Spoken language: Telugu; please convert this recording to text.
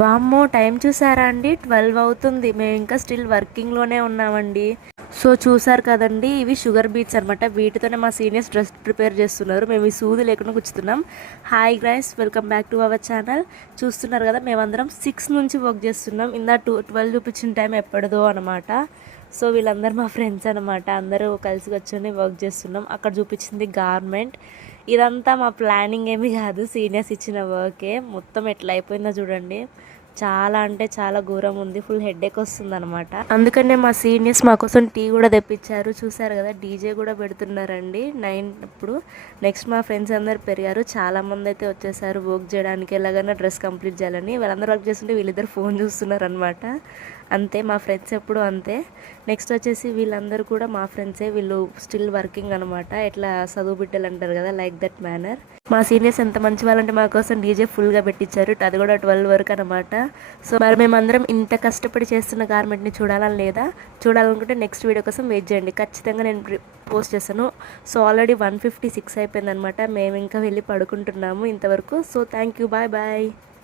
వామ్మో! టైం చూసారా అండి? 12 అవుతుంది. మేము ఇంకా స్టిల్ వర్కింగ్‌లోనే ఉన్నామండి. సో, చూసారు కదండీ! ఇవి షుగర్ బీట్స్ అనమాట. వీటితోనే మా సీనియర్స్ డ్రెస్ ప్రిపేర్ చేస్తున్నారు. మేము ఈ సూది లేకుండా గుచ్చుతున్నాం. Hi guys, welcome back to our channel. చూస్తున్నారు కదా, మేమందరం 6 నుంచి వర్క్ చేస్తున్నాం. 12 చూపించిన టైం ఎప్పటిదో అనమాట. సో, వీళ్ళందరూ మా ఫ్రెండ్స్ అనమాట. అందరూ కలిసి కూర్చొని వర్క్ చేస్తున్నాం. అక్కడ చూపించింది గార్మెంట్. ఇదంతా మా ప్లానింగ్ ఏమీ కాదు, సీనియర్స్ ఇచ్చిన వర్కే. మొత్తం ఎట్లా అయిపోయిందో చూడండి. చాలా అంటే చాలా ఘోరం ఉంది. ఫుల్ హెడేక్ వస్తుంది అనమాట. అందుకనే మా సీనియర్స్ మా కోసం టీ కూడా తెప్పించారు. చూసారు కదా, డీజే కూడా పెడుతున్నారండి 9 అప్పుడు. నెక్స్ట్ మా ఫ్రెండ్స్ అందరు పెరిగారు. చాలా మంది అయితే వచ్చేసారు వర్క్ చేయడానికి. ఎలాగైనా డ్రెస్ కంప్లీట్ చేయాలని. వాళ్ళందరూ వర్క్ చేస్తుంటే వీళ్ళిద్దరు ఫోన్ చూస్తున్నారు అనమాట. అంతే, మా ఫ్రెండ్స్ ఎప్పుడు అంతే. నెక్స్ట్ వచ్చేసి వీళ్ళందరూ కూడా మా ఫ్రెండ్సే. వీళ్ళు స్టిల్ వర్కింగ్ అనమాట. ఇట్లా చదువు బిడ్డలు అంటారు కదా, లైక్ దట్ మేనర్. మా సీనియర్స్ ఎంత మంచి వాళ్ళంటే మా కోసం డీజే ఫుల్గా పెట్టించారు. అది కూడా 12 వరకు అనమాట. సో మరి మేమందరం ఇంత కష్టపడి చేస్తున్న గార్మెంట్ని చూడాలని లేదా? చూడాలనుకుంటే నెక్స్ట్ వీడియో కోసం వెయిట్ చేయండి. ఖచ్చితంగా నేను పోస్ట్ చేస్తాను. సో ఆల్రెడీ 1:56 అయిపోయిందనమాట. మేము ఇంకా వెళ్ళి పడుకుంటున్నాము ఇంతవరకు. So thank you, bye bye.